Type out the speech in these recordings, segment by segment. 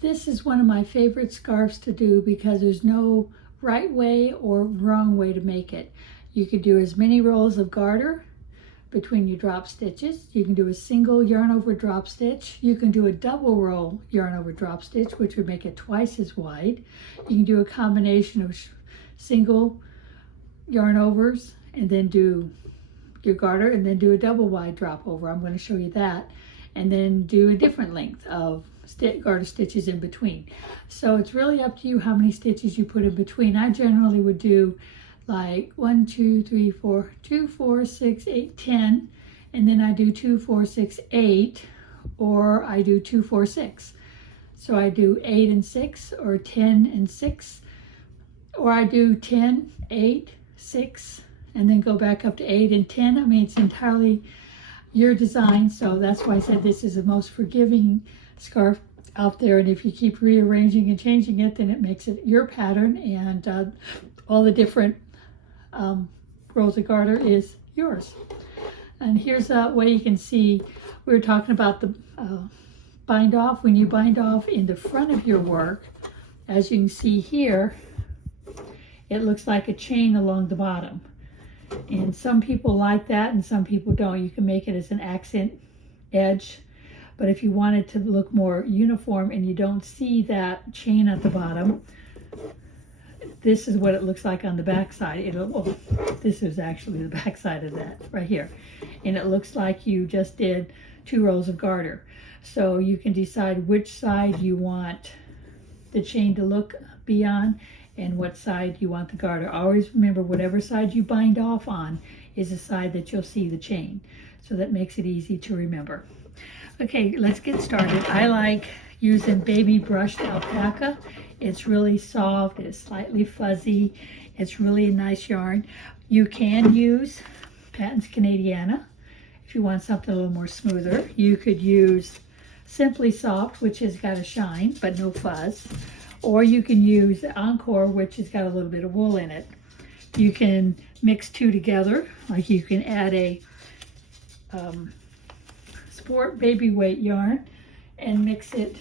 This is one of my favorite scarves to do because there's no right way or wrong way to make it. You could do as many rolls of garter between your drop stitches. You can do a single yarn over drop stitch. You can do a double roll yarn over drop stitch, which would make it twice as wide. You can do a combination of single yarn overs and then do your garter and then do a double wide drop over. I'm going to show you that. And then do a different length of garter stitches in between. So it's really up to you how many stitches you put in between. I generally would do like 1, 2, 3, 4, 2, 4, 6, 8, 10, and then I do 2, 4, 6, 8, or I do 2, 4, 6. So I do 8 and 6, or 10 and 6, or I do 10, 8, 6, and then go back up to 8 and 10. I mean, it's entirely your design, so that's why I said this is the most forgiving scarf out there, and if you keep rearranging and changing it, then it makes it your pattern, and all the different rolls of garter is yours. And here's a way you can see, we were talking about the bind off. When you bind off in the front of your work, as you can see here, it looks like a chain along the bottom. And some people like that and some people don't. You can make it as an accent edge, but if you want it to look more uniform and you don't see that chain at the bottom, this is what it looks like on the back side. This is actually the back side of that right here. And it looks like you just did 2 rows of garter. So you can decide which side you want the chain to be on and what side you want the garter. Always remember, whatever side you bind off on is the side that you'll see the chain. So that makes it easy to remember. Okay, let's get started. I like using baby brushed alpaca. It's really soft, it's slightly fuzzy, it's really a nice yarn. You can use Patons Canadiana if you want something a little more smoother. You could use Simply Soft, which has got a shine but no fuzz. Or you can use Encore, which has got a little bit of wool in it. You can mix 2 together, like you can add a sport baby weight yarn and mix it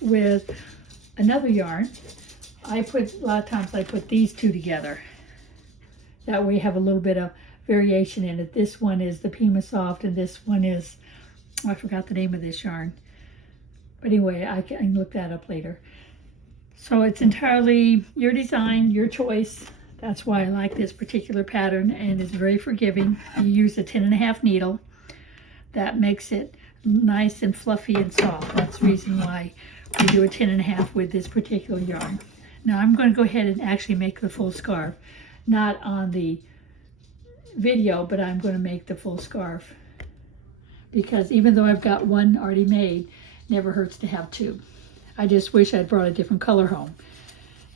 with another yarn. A lot of times I put these 2 together. That way you have a little bit of variation in it. This one is the Pima Soft and this one is, I forgot the name of this yarn. But anyway, I can look that up later. So it's entirely your design, your choice. That's why I like this particular pattern, and it's very forgiving. You use a 10.5 needle. That makes it nice and fluffy and soft. That's the reason why we do a 10.5 with this particular yarn. Now I'm going to go ahead and actually make the full scarf. Not on the video, but I'm going to make the full scarf. Because even though I've got one already made, never hurts to have 2. I just wish I'd brought a different color home.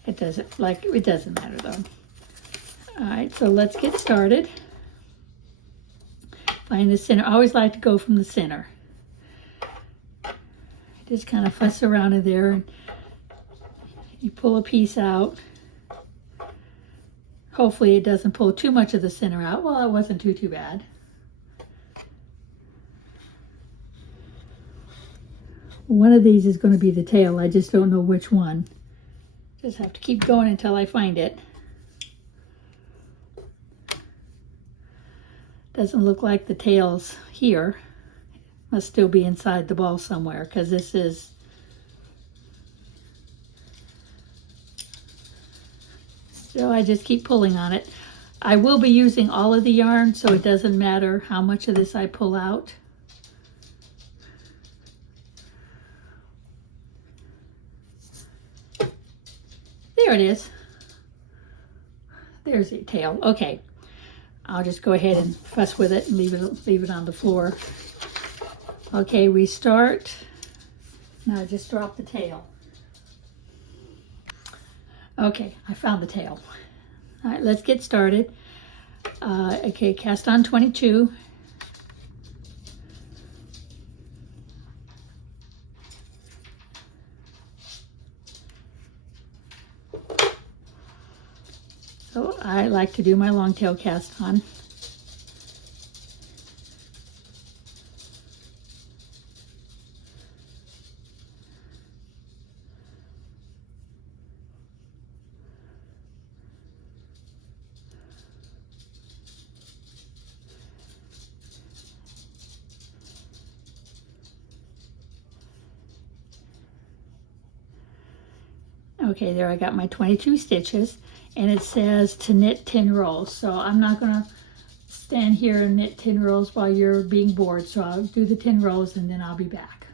It doesn't matter though. All right, so let's get started. Find the center. I always like to go from the center. Just kind of fuss around in there and you pull a piece out. Hopefully it doesn't pull too much of the center out. Well, it wasn't too bad. One of these is going to be the tail. I just don't know which one. Just have to keep going until I find it. Doesn't look like the tail's here. Must still be inside the ball somewhere because this is so I just keep pulling on it. I will be using all of the yarn, so it doesn't matter how much of this I pull out. There it is. There's the tail. Okay, I'll just go ahead and fuss with it and leave it on the floor. Okay, we start. Now just drop the tail. Okay, I found the tail. All right, let's get started. Okay, cast on 22. So I like to do my long tail cast on. Okay, there I got my 22 stitches, and it says to knit 10 rows. So I'm not gonna stand here and knit 10 rows while you're being bored. So I'll do the 10 rows and then I'll be back.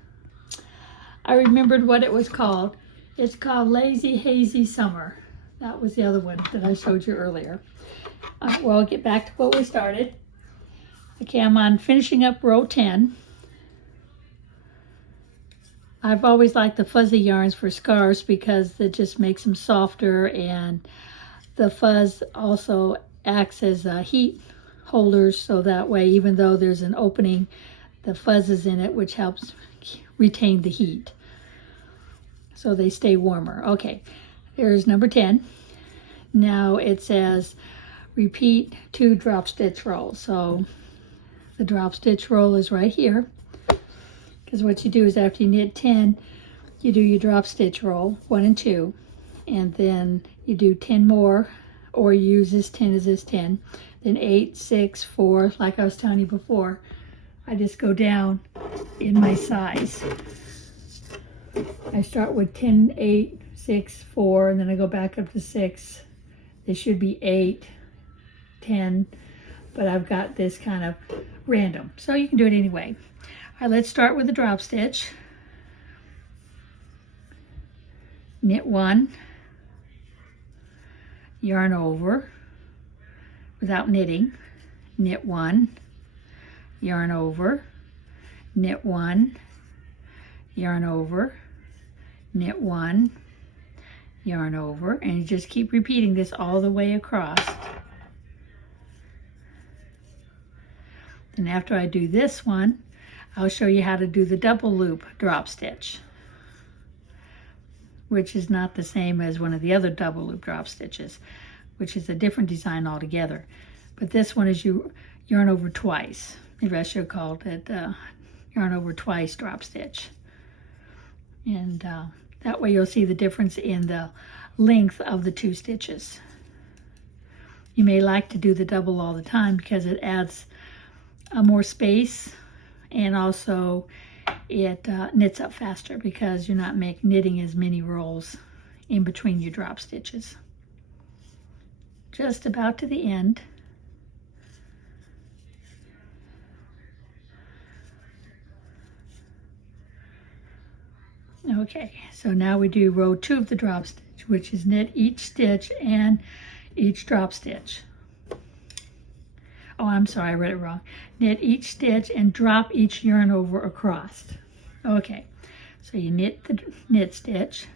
I remembered what it was called. It's called Lazy Hazy Summer. That was the other one that I showed you earlier. Well, I'll get back to what we started. Okay, I'm on finishing up row 10. I've always liked the fuzzy yarns for scarves because it just makes them softer, and the fuzz also acts as heat holders, so that way even though there's an opening, the fuzz is in it, which helps retain the heat so they stay warmer. Okay, there's number 10. Now it says repeat 2 drop stitch rows. So the drop stitch roll is right here, because what you do is after you knit 10, you do your drop stitch roll 1 and 2, and then you do 10 more, or you use this 10 as this 10, then 8, 6, 4, like I was telling you before. I just go down in my size. I start with 10, 8, 6, 4, and then I go back up to 6. This should be 8, 10, but I've got this kind of random, so you can do it anyway. All right, let's start with the drop stitch. Knit 1, yarn over without knitting, knit 1, yarn over, knit 1, yarn over, knit 1, yarn over, and you just keep repeating this all the way across. And after I do this one, I'll show you how to do the double loop drop stitch, which is not the same as one of the other double loop drop stitches, which is a different design altogether. But this one is you yarn over twice. Maybe I should have called it yarn over twice drop stitch. And that way you'll see the difference in the length of the 2 stitches. You may like to do the double all the time because it adds more space, and also it knits up faster because you're not knitting as many rolls in between your drop stitches. Just about to the end. Okay, so now we do row 2 of the drop stitch, which is knit each stitch and each drop stitch. Oh, I'm sorry, I read it wrong. Knit each stitch and drop each yarn over across. Okay, so you knit the knit stitch,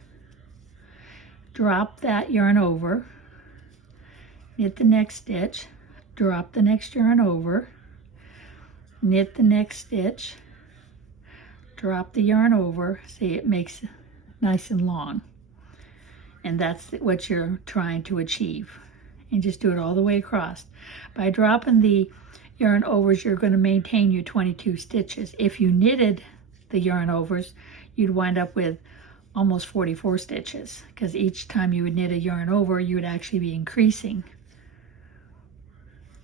drop that yarn over, knit the next stitch, drop the next yarn over, knit the next stitch, drop the yarn over. See, it makes it nice and long. And that's what you're trying to achieve. And just do it all the way across. By dropping the yarn overs, you're going to maintain your 22 stitches. If you knitted the yarn overs, you'd wind up with almost 44 stitches, because each time you would knit a yarn over, you would actually be increasing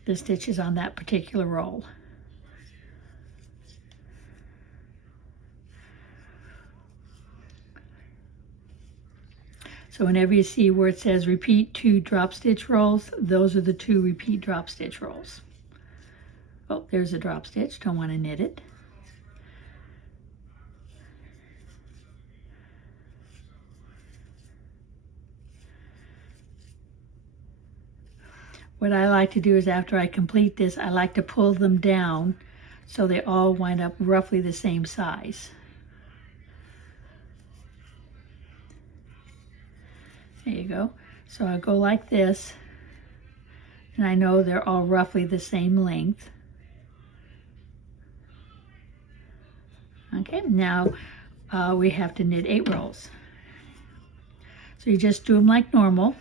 the stitches on that particular roll. So whenever you see where it says repeat 2 drop stitch rolls, those are the 2 repeat drop stitch rolls. Oh, there's a drop stitch, don't want to knit it. What I like to do is after I complete this, I like to pull them down so they all wind up roughly the same size. There you go. So I go like this, and I know they're all roughly the same length. Okay, now we have to knit 8 rows. So you just do them like normal.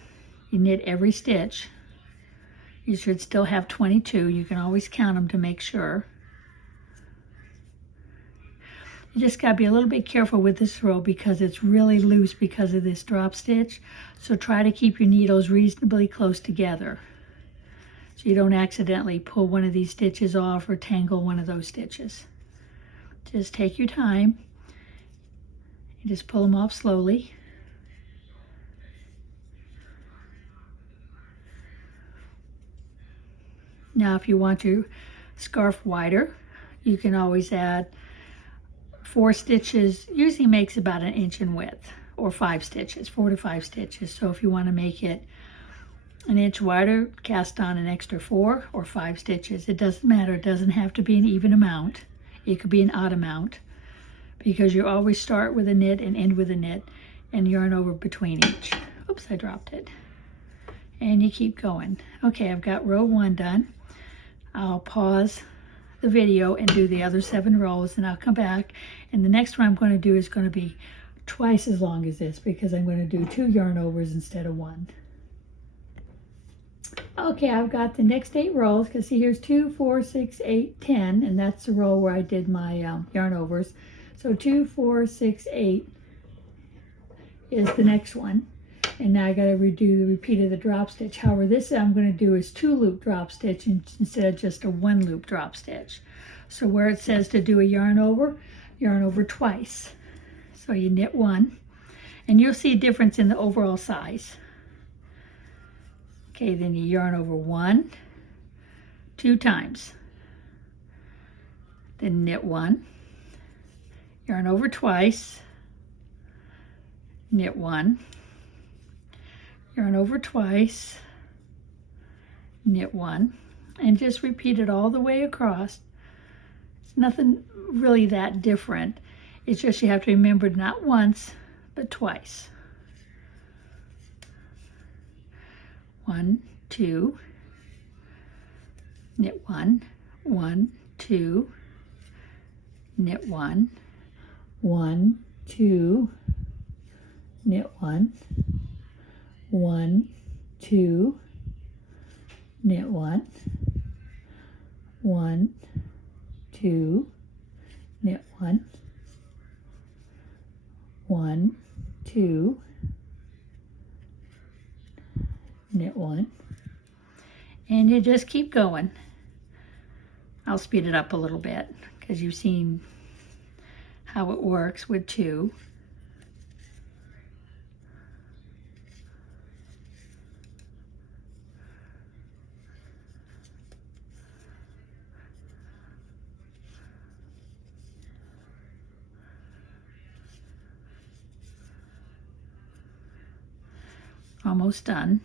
You knit every stitch. You should still have 22. You can always count them to make sure. You just got to be a little bit careful with this row because it's really loose because of this drop stitch. So try to keep your needles reasonably close together so you don't accidentally pull one of these stitches off or tangle one of those stitches. Just take your time and just pull them off slowly. Now if you want your scarf wider, you can always add 4 stitches. Usually makes about 1 inch in width, or 5 stitches, 4 to 5 stitches. So if you want to make it 1 inch wider, cast on an extra 4 or 5 stitches. It doesn't matter. It doesn't have to be an even amount. It could be an odd amount, because you always start with a knit and end with a knit and yarn over between each. Oops, I dropped it. And you keep going. Okay, I've got row 1 done. I'll pause the video and do the other 7 rows, and I'll come back, and the next one I'm going to do is going to be twice as long as this, because I'm going to do 2 yarn overs instead of 1. Okay, I've got the next 8 rows, because see, here's 2, 4, 6, 8, 10, and that's the row where I did my yarn overs. So 2, 4, 6, 8 is the next one. And now I got to redo the repeat of the drop stitch. However, this I'm going to do is 2 loop drop stitch instead of just a 1 loop drop stitch. So where it says to do a yarn over twice. So you knit 1, and you'll see a difference in the overall size. Okay, then you yarn over 1, 2 times. Then knit 1, yarn over twice, knit 1, yarn over twice, knit 1, and just repeat it all the way across. It's nothing really that different. It's just you have to remember not once, but twice. 1, 2, knit 1, 1, 2, knit 1, 1, 2, knit 1, 1, 2, knit 1, 1, 2, knit 1, 1, 2, knit 1, and you just keep going. I'll speed it up a little bit because you've seen how it works with 2. Almost done.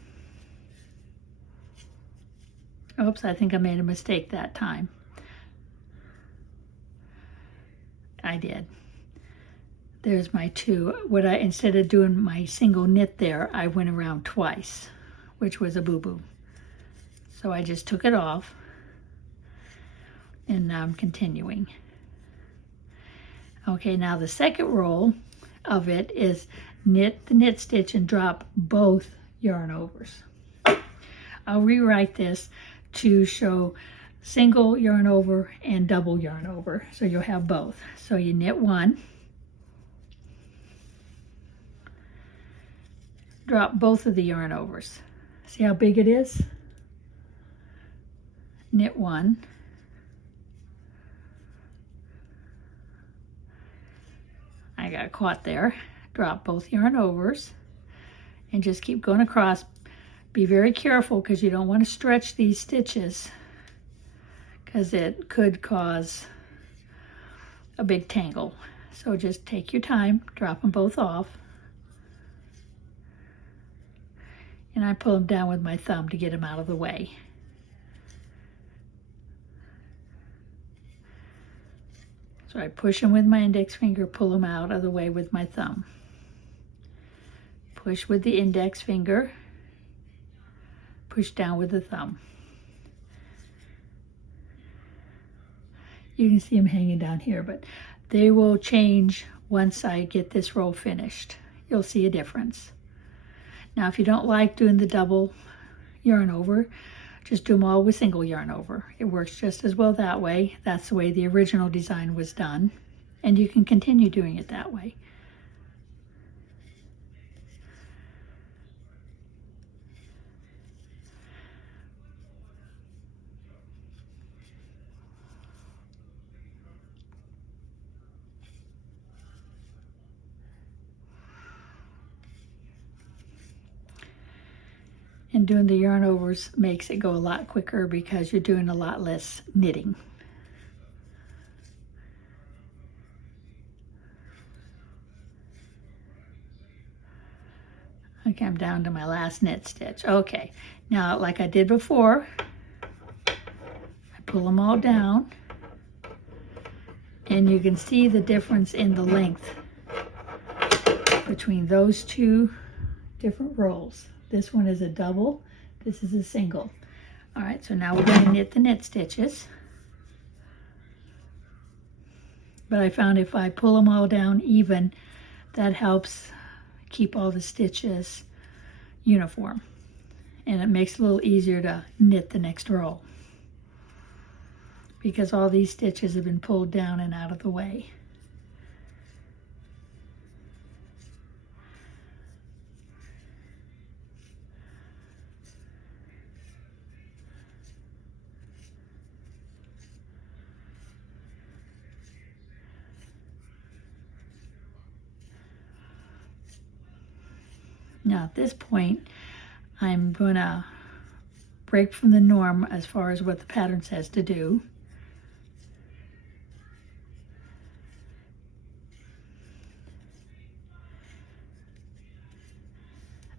Oops, I think I made a mistake that time. I did. There's my 2. Instead of doing my single knit there, I went around twice, which was a boo-boo. So I just took it off, and now I'm continuing. Okay, now the second row of it is knit the knit stitch and drop both yarn overs. I'll rewrite this to show single yarn over and double yarn over, so you'll have both. So you knit 1, drop both of the yarn overs. See how big it is? Knit 1, I got caught there. Drop both yarn overs and just keep going across. Be very careful because you don't want to stretch these stitches, because it could cause a big tangle. So just take your time, drop them both off, and I pull them down with my thumb to get them out of the way. So I push them with my index finger, pull them out of the way with my thumb. Push with the index finger, push down with the thumb. You can see them hanging down here, but they will change once I get this row finished. You'll see a difference. Now, if you don't like doing the double yarn over, just do them all with single yarn over. It works just as well that way. That's the way the original design was done, and you can continue doing it that way. And doing the yarn overs makes it go a lot quicker because you're doing a lot less knitting. Okay, I'm down to my last knit stitch. Okay, now like I did before, I pull them all down and you can see the difference in the length between those two different rolls. This one is a double, this is a single. All right, so now we're going to knit the knit stitches. But I found if I pull them all down even, that helps keep all the stitches uniform. And it makes it a little easier to knit the next row, because all these stitches have been pulled down and out of the way. Now at this point, I'm gonna break from the norm as far as what the pattern says to do.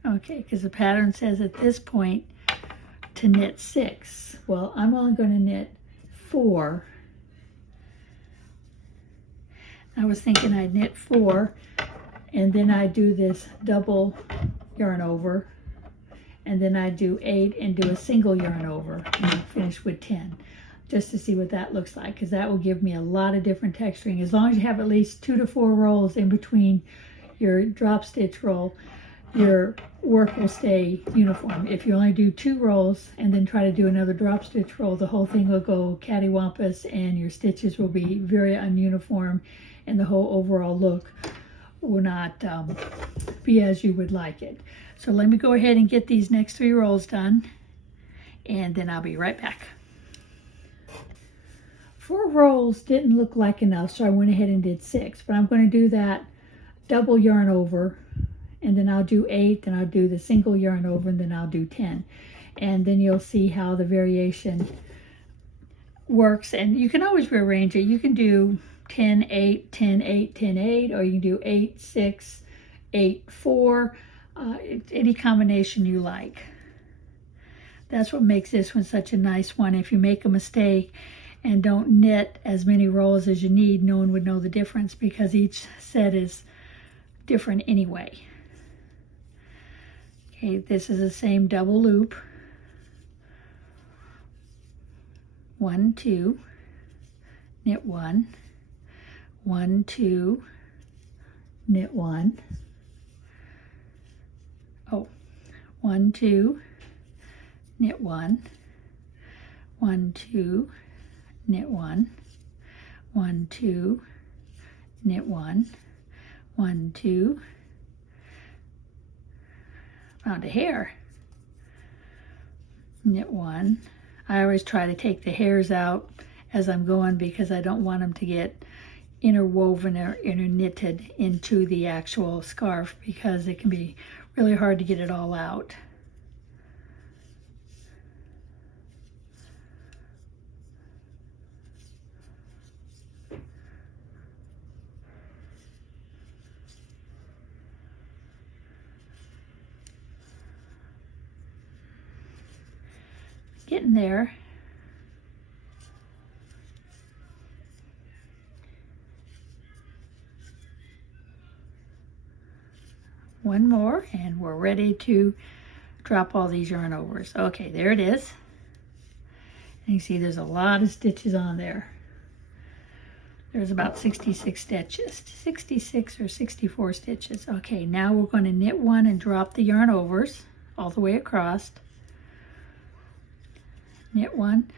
Okay, because the pattern says at this point to knit 6. Well, I'm only going to knit 4. I was thinking I'd knit 4 and then I'd do this double yarn over, and then I'd do 8 and do a single yarn over and finish with 10, just to see what that looks like, because that will give me a lot of different texturing. As long as you have at least 2 to 4 rolls in between your drop stitch roll, your work will stay uniform. If you only do 2 rolls and then try to do another drop stitch roll, the whole thing will go cattywampus and your stitches will be very ununiform and the whole overall look will not be as you would like it. So let me go ahead and get these next 3 rolls done, and then I'll be right back. 4 rolls didn't look like enough, so I went ahead and did 6, but I'm going to do that double yarn over, and then I'll do 8, then I'll do the single yarn over, and then I'll do 10. And then you'll see how the variation works, and you can always rearrange it. You can do 10, 8, 10, 8, 10, 8, or you can do 8, 6, 8, 4, any combination you like. That's what makes this one such a nice one. If you make a mistake and don't knit as many rolls as you need, no one would know the difference because each set is different anyway. Okay, this is the same double loop. 1, 2, knit 1, 1, 2, knit 1. Oh, 1, 2, knit 1, 1, 2, knit 1, 1, 2, knit 1, 1, 2, found a hair, knit 1. I always try to take the hairs out as I'm going because I don't want them to get interwoven or interknitted into the actual scarf, because it can be really hard to get it all out. Getting there. One more and we're ready to drop all these yarn overs. Okay, there it is. And you see there's a lot of stitches on there. There's about 66 stitches, 66 or 64 stitches. Okay, now we're going to knit 1 and drop the yarn overs all the way across. Knit 1,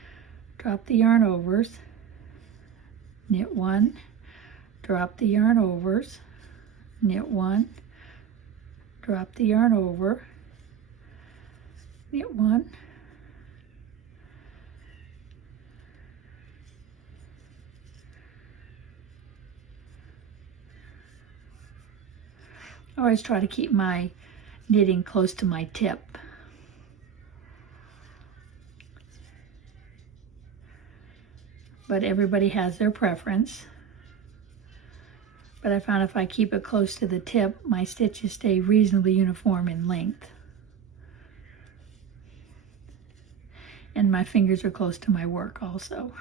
drop the yarn overs, knit 1, drop the yarn overs, knit 1, drop the yarn over, knit 1, I always try to keep my knitting close to my tip. but everybody has their preference. But I found if I keep it close to the tip, my stitches stay reasonably uniform in length. And my fingers are close to my work also.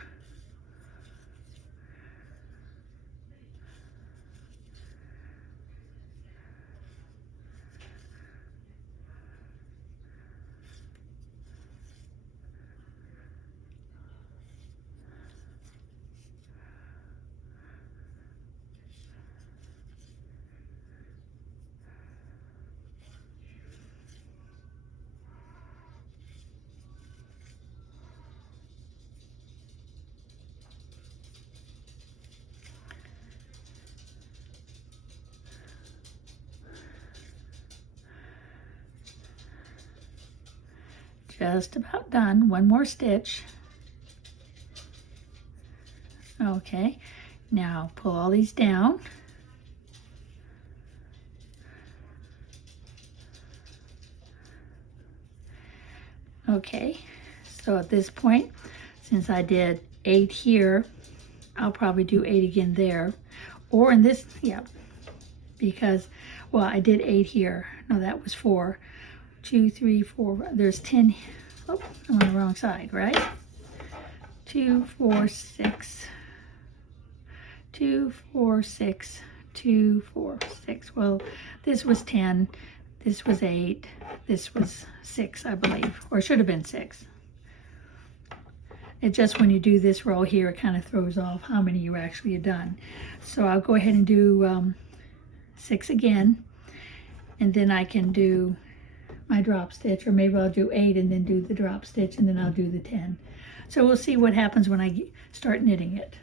Just about done. One more stitch. Okay, now pull all these down. Okay, so at this point, since I did 8 here, I'll probably do 8 again there. Or in this, yeah, because, well, I did 8 here. No, that was 4. 2, 3, 4, there's 10. Oh, I'm on the wrong side, right? 2, 4, 6. 2, 4, 6. 2, 4, 6. Well, this was 10. This was 8. This was 6, I believe. Or it should have been 6. It just, when you do this row here, it kind of throws off how many you actually have done. So I'll go ahead and do 6 again. And then I can do my drop stitch, or maybe I'll do 8 and then do the drop stitch, and then I'll do the 10. So we'll see what happens when I start knitting it.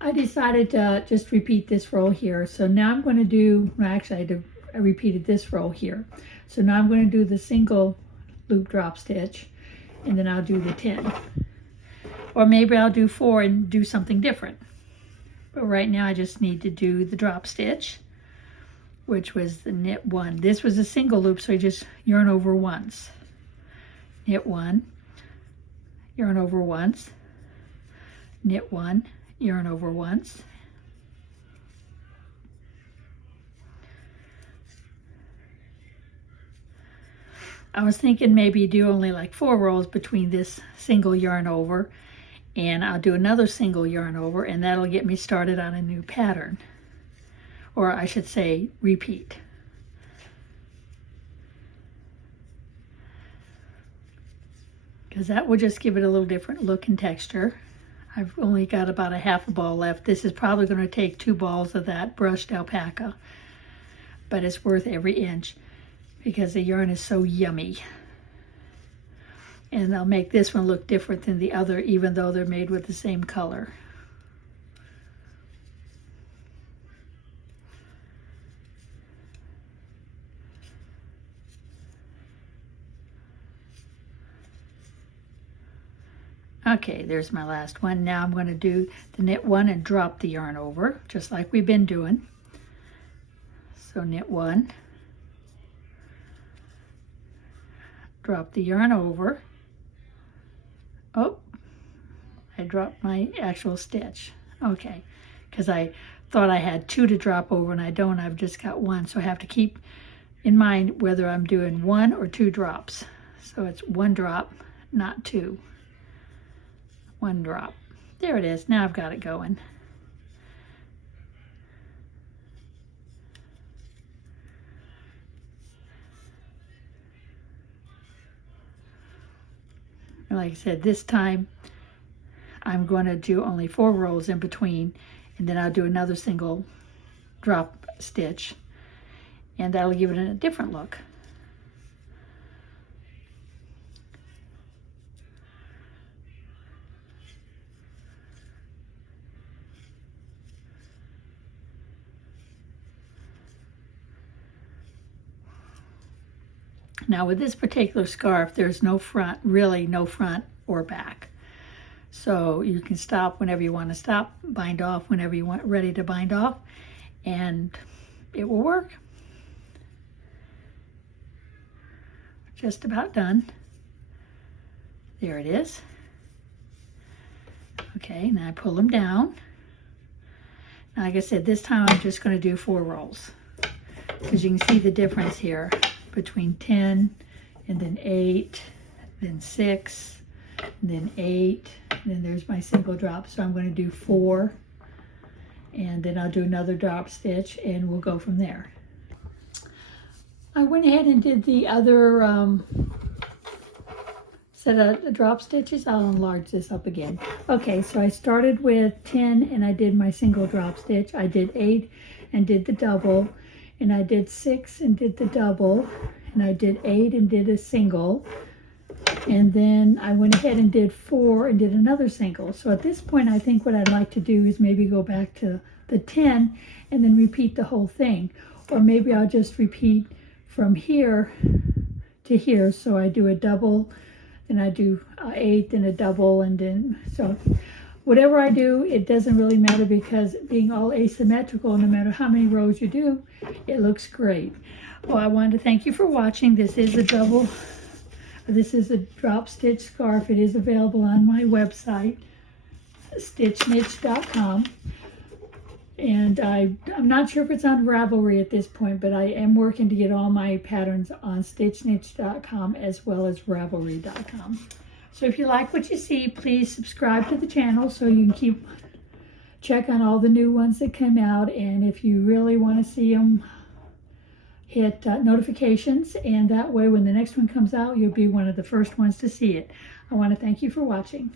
I decided to just repeat this row here. So now I'm going to do, well, actually I repeated this row here. So now I'm going to do the single loop drop stitch, and then I'll do the 10. Or maybe I'll do 4 and do something different. But right now I just need to do the drop stitch, which was the knit 1. This was a single loop, so you just yarn over once. Knit 1, yarn over once, knit 1, yarn over once. I was thinking maybe do only like 4 rows between this single yarn over, and I'll do another single yarn over, and that'll get me started on a new pattern. Or I should say repeat. Because that will just give it a little different look and texture. I've only got about a half a ball left. This is probably going to take 2 balls of that brushed alpaca, but it's worth every inch because the yarn is so yummy. And I'll make this one look different than the other, even though they're made with the same color. Okay, there's my last one. Now I'm going to do the knit 1 and drop the yarn over, just like we've been doing. So knit 1, drop the yarn over. Oh, I dropped my actual stitch. Okay, because I thought I had 2 to drop over, and I don't. I've just got 1, so I have to keep in mind whether I'm doing 1 or 2 drops. So it's 1 drop, not 2. 1 drop. There it is. Now I've got it going. Like I said, this time I'm going to do only 4 rows in between, and then I'll do another single drop stitch, and that'll give it a different look. Now with this particular scarf, there's no front, really no front or back. So you can stop whenever you want to stop, bind off whenever you want, ready to bind off, and it will work. Just about done. There it is. Okay, now I pull them down. Now, like I said, this time I'm just going to do 4 rolls, because you can see the difference here between 10 and then 8, then 6, and then 8, and then there's my single drop. So I'm going to do 4, and then I'll do another drop stitch, and we'll go from there. I went ahead and did the other set of drop stitches. I'll enlarge this up again. Okay, so I started with 10 and I did my single drop stitch. I did 8 and did the double, and I did 6 and did the double, and I did 8 and did a single, and then I went ahead and did 4 and did another single. So at this point, I think what I'd like to do is maybe go back to the 10 and then repeat the whole thing, or maybe I'll just repeat from here to here. So I do a double, then I do 8, then a double, and then, so whatever I do, it doesn't really matter, because being all asymmetrical, no matter how many rows you do, it looks great. Well, I wanted to thank you for watching. This is a drop stitch scarf. It is available on my website, stitchniche.com. And I'm not sure if it's on Ravelry at this point, but I am working to get all my patterns on stitchniche.com as well as Ravelry.com. So if you like what you see, please subscribe to the channel so you can check on all the new ones that come out. And if you really want to see them, hit notifications, and that way when the next one comes out, you'll be one of the first ones to see it. I want to thank you for watching.